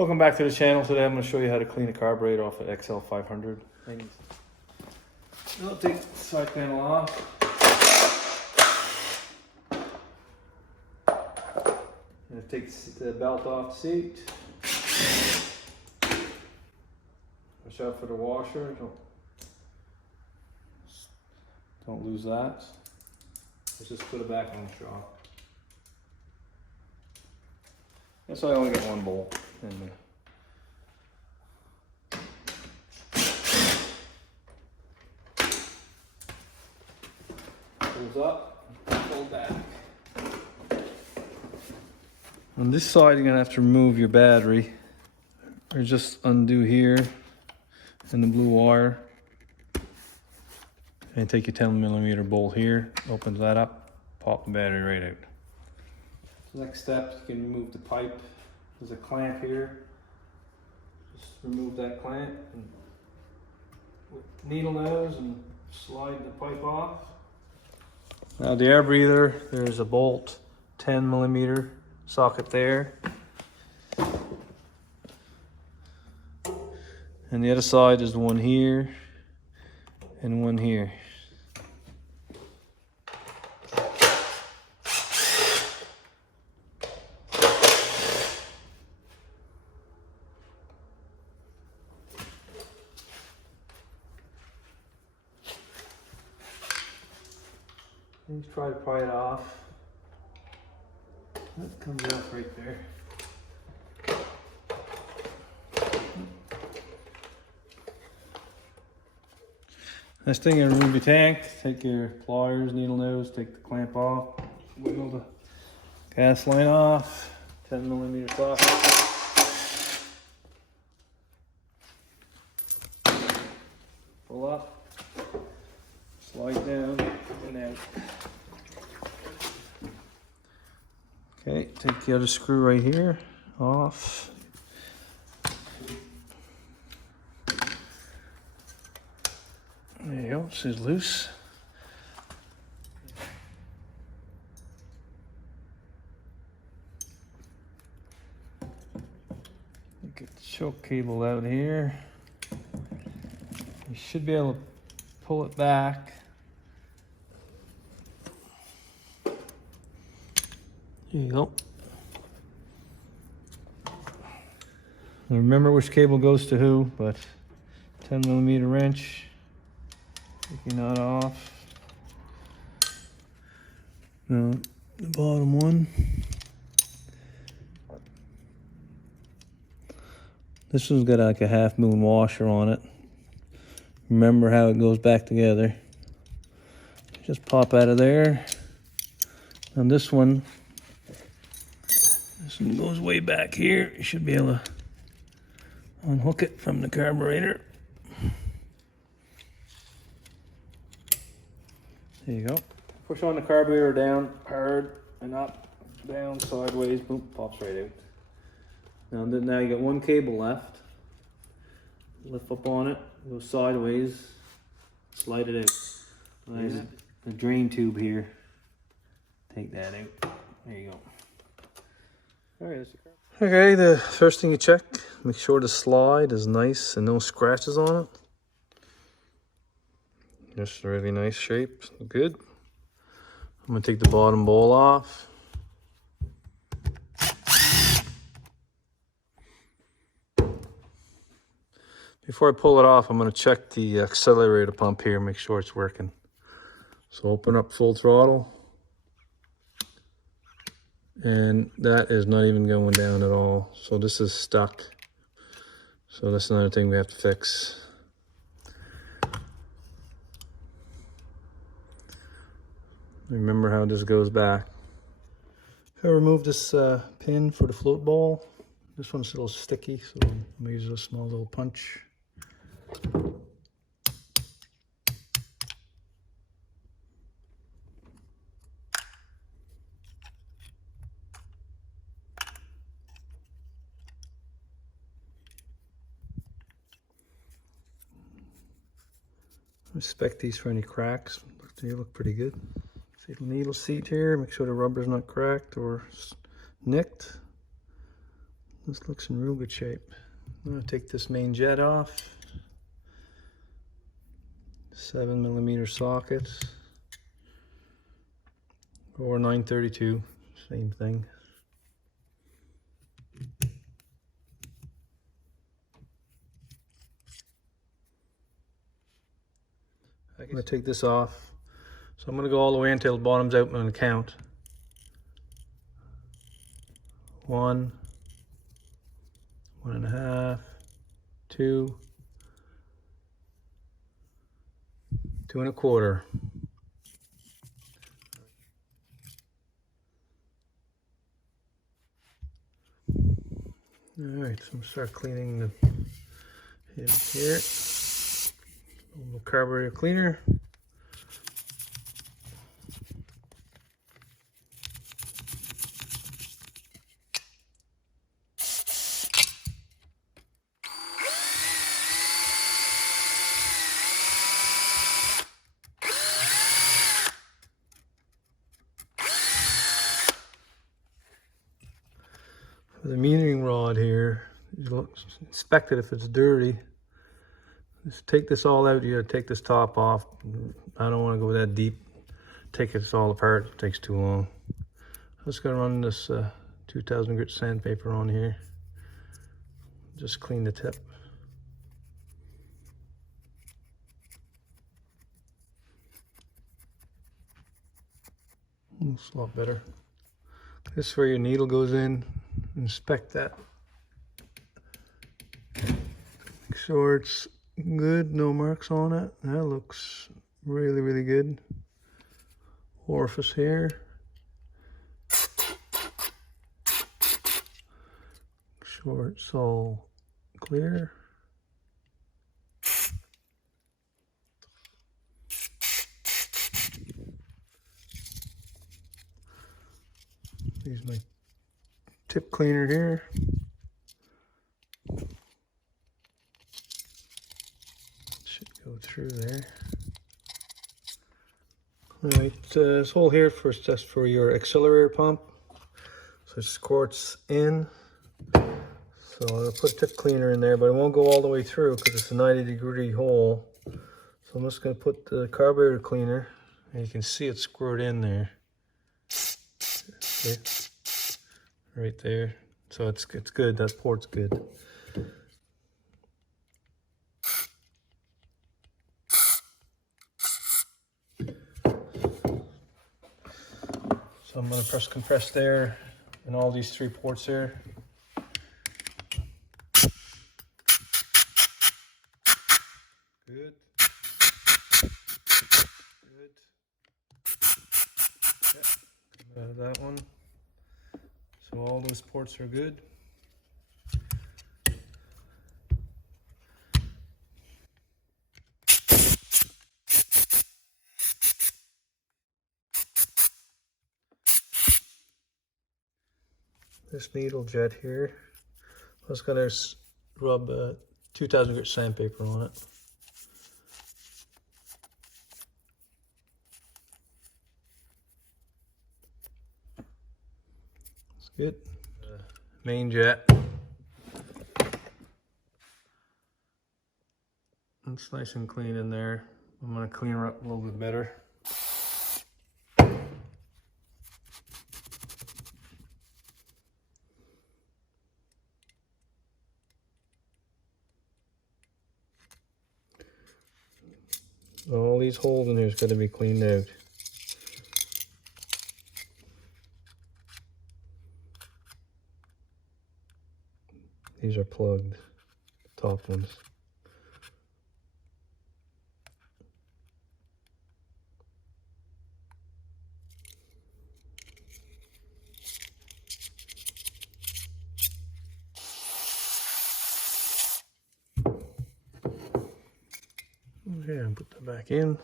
Welcome back to the channel. Today I'm going to show you how to clean a carburetor off an XL500. I'll take the side panel off. And take the belt off the seat. Watch out for the washer. Don't lose that. Let's just put it back on the shop. Guess I only got one bolt in there. Pulls up, pull back. On this side, you're gonna have to remove your battery, or just undo here in the blue wire, and take your 10mm bolt here, opens that up, pop the battery right out. Next step, you can remove the pipe. There's a clamp here. Just remove that clamp and with needle nose and slide the pipe off. Now the air breather, there's a bolt, 10mm socket there. And the other side is one here and one here. Let's try to pry it off. That comes off right there. Next thing, you remove your tank. Take your pliers, needle nose, take the clamp off, wiggle the gas line off, 10mm socket. Pull up, slide down and out. Okay, take the other screw right here off. There you go, this is loose. Get the choke cable out here. You should be able to pull it back. There you go. Remember which cable goes to who, but 10mm wrench. Take your nut off. Now, the bottom one. This one's got like a half moon washer on it. Remember how it goes back together. Just pop out of there. And this one goes way back here. You should be able to unhook it from the carburetor. There you go. Push on the carburetor down hard and up, down, sideways, boom, pops right out. Now you got one cable left. Lift up on it, go sideways, slide it out. There's the drain tube here. Take that out. There you go. Okay, the first thing you check, make sure the slide is nice and no scratches on it. Just a really nice shape, good. I'm gonna take the bottom bowl off. Before I pull it off, I'm gonna check the accelerator pump here, make sure it's working. So open up full throttle. And that is not even going down at all. So this is stuck. So that's another thing we have to fix. Remember how this goes back. I remove this pin for the float ball. This one's a little sticky, so I'm gonna use a small little punch. Inspect these for any cracks. They look pretty good. See the needle seat here, make sure the rubber's not cracked or nicked. This looks in real good shape. I'm going to take this main jet off. 7mm sockets. Or 932, same thing. I'm going to take this off. So I'm going to go all the way until the bottom's out and I'm going to count. 1, 1.5, 2, 2.25. Alright, so I'm going to start cleaning the him here. A little carburetor cleaner. The metering rod here, you inspect it if it's dirty. Just take this all out. You gotta take this top off. I don't want to go that deep. Take this all apart, it takes too long. I'm just gonna run this 2000 grit sandpaper on here. Just clean the tip. It's a lot better. This is where your needle goes in. Inspect that. Make sure it's good, no marks on it. That looks really, really good. Orifice here. Make sure it's all clear. Use my tip cleaner here. Should go through there. Alright, this hole here is just for your accelerator pump. So it squirts in. So I'll put a tip cleaner in there, but it won't go all the way through because it's a 90-degree hole. So I'm just going to put the carburetor cleaner, and you can see it squirt in there. Okay. Right there. So it's good. That port's good. So I'm going to press compress there and all these 3 ports there. Good. Good. Okay. Come out of that one. So all those ports are good. This needle jet here, I was going to rub 2000 grit sandpaper on it. It's good. Main jet. It's nice and clean in there. I'm going to clean her up a little bit better. All these holes in here is going to be cleaned out. These are plugged, the top ones. Okay, and put that back in.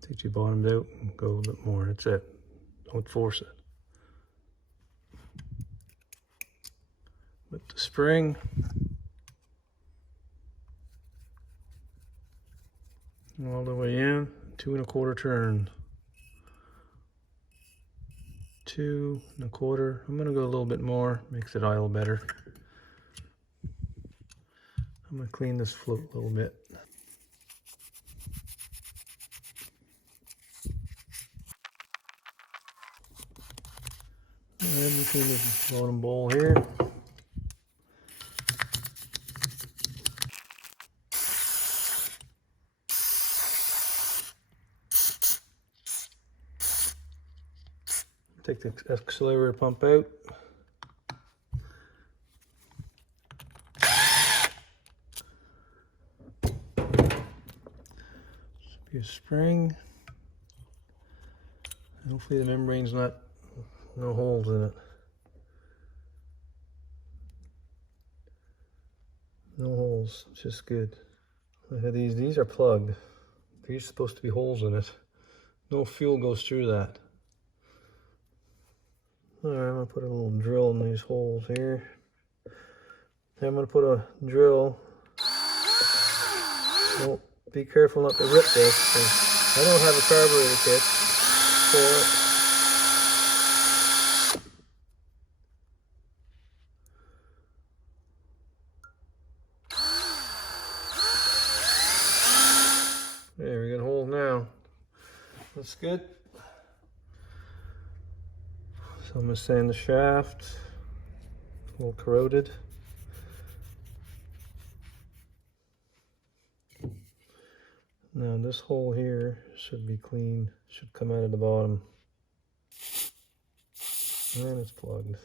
Take your bottoms out and go a little bit more. That's it. Don't force it. With the spring. All the way in. 2 1/4 turns. 2.25. I'm gonna go a little bit more, makes it idle better. I'm gonna clean this float a little bit. And then we clean this bottom bowl here. Take the accelerator pump out. Should be a spring. Hopefully the membrane's no holes in it. No holes, it's just good. Look at these are plugged. There's supposed to be holes in it. No fuel goes through that. Alright, I'm gonna put a little drill in these holes here. Then I'm gonna put a drill. Oh, be careful not to rip this, 'cause I don't have a carburetor kit for it. There, we got a hole now. That's good. So I'm gonna sand the shaft. A little corroded. Now this hole here should be clean. Should come out of the bottom. And it's plugged.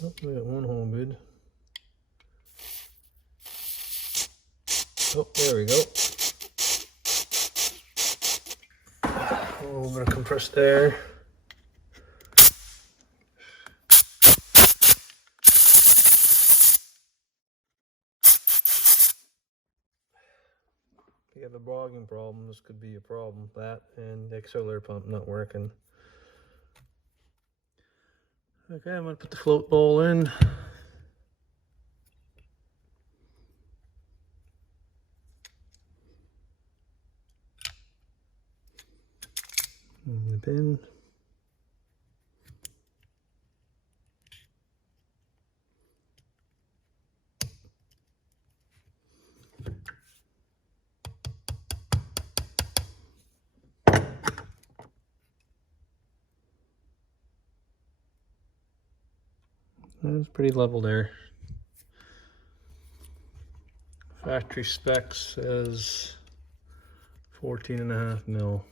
Oh, we got one hole good. Oh, there we go. A little bit of compressed air. If you have a bogging problem, this could be a problem. That and the accelerator pump not working. Okay, I'm going to put the float bowl in. And the pin. That's pretty level there. Factory specs says 14.5 mil.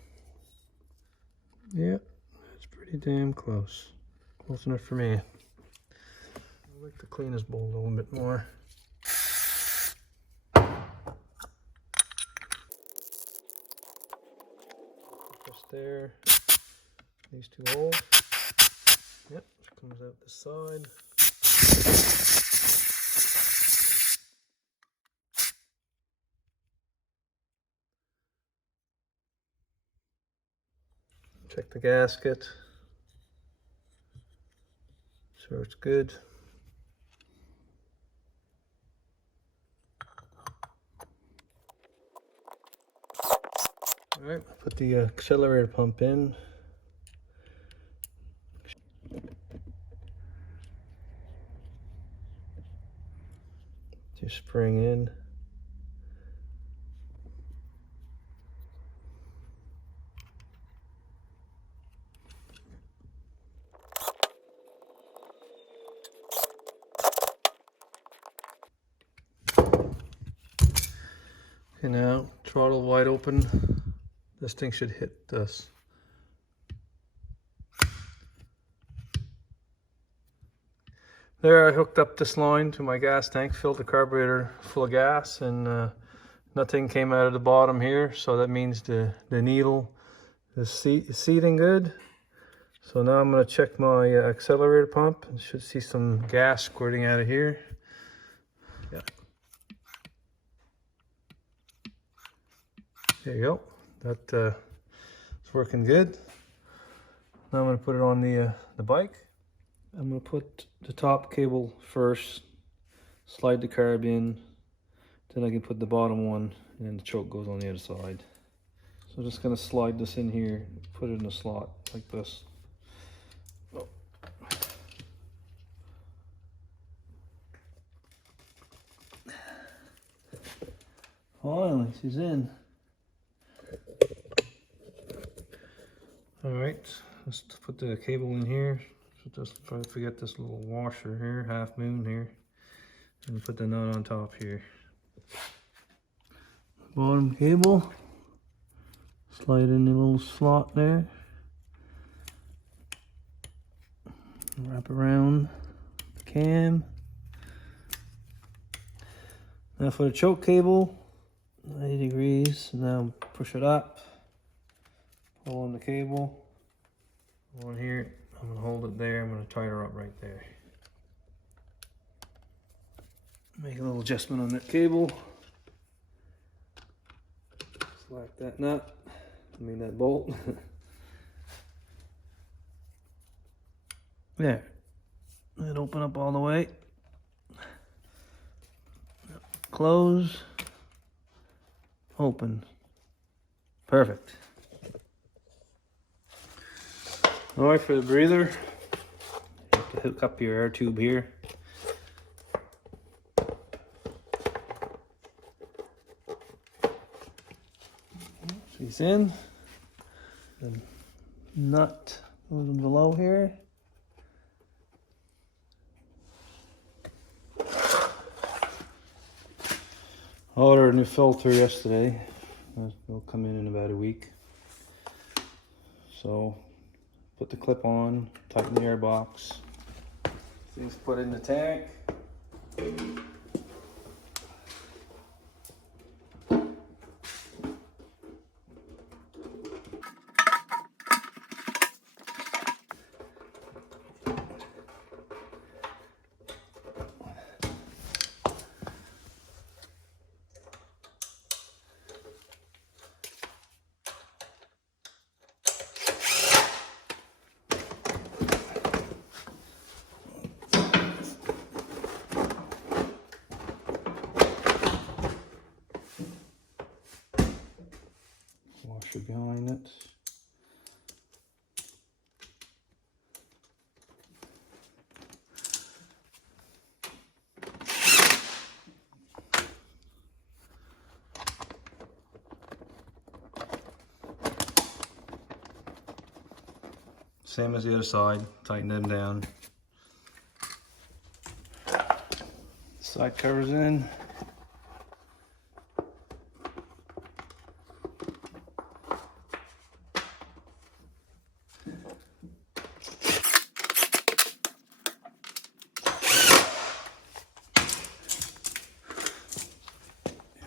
Yeah, that's pretty damn close. Close enough for me. I'd like to clean this bowl a little bit more. Just there. These two holes. Yep, it comes out the side. Check the gasket. Sure it's good. Alright, put the accelerator pump in. Just spring in. Okay, now throttle wide open. This thing should hit this. There, I hooked up this line to my gas tank, filled the carburetor full of gas, and nothing came out of the bottom here, so that means the needle is seating good. So now I'm going to check my accelerator pump, and should see some gas squirting out of here. Yeah. There you go. That it's working good. Now I'm going to put it on the bike. I'm going to put the top cable first, slide the carb in, then I can put the bottom one, and then the choke goes on the other side. So I'm just gonna slide this in here, put it in the slot like this. Oh. Finally, she's in. All right, let's put the cable in here. So just try to forget this little washer here, half moon here, and put the nut on top here. Bottom cable, slide in the little slot there, wrap around the cam. Now for the choke cable, 90 degrees. Now push it up, pull on the cable, on here. I'm gonna hold it there. I'm gonna tie her up right there. Make a little adjustment on that cable. Select that nut, that bolt. There. And open up all the way. Close. Open. Perfect. All right, for the breather, you have to hook up your air tube here. She's in. The nut goes below here. I ordered a new filter yesterday. It'll come in about a week. So put the clip on, tighten the airbox. Things put in the tank. Washer behind it. Same as the other side, tighten them down. Side covers in.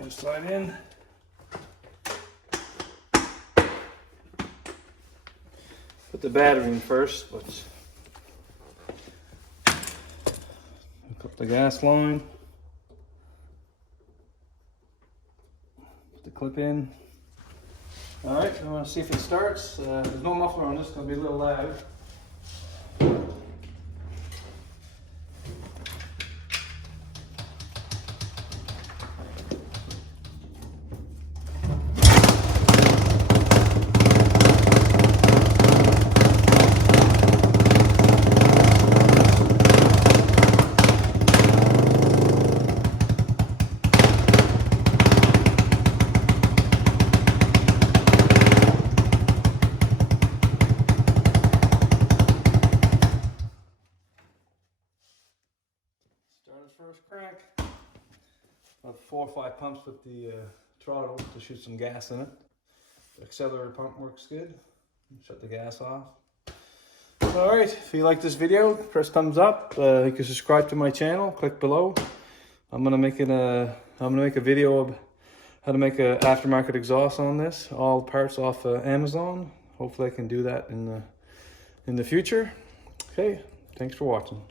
Slide in. Put the battery in first, but hook up the gas line. Put the clip in. All right, I want to see if it starts. There's no muffler on this, it's going to be a little loud. First crank. About 4 or 5 pumps with the throttle to shoot some gas in it. The accelerator pump works good. Shut the gas off. Alright, if you like this video, press thumbs up. You can subscribe to my channel, click below. I'm gonna make a video of how to make an aftermarket exhaust on this. All parts off Amazon. Hopefully I can do that in the future. Okay, thanks for watching.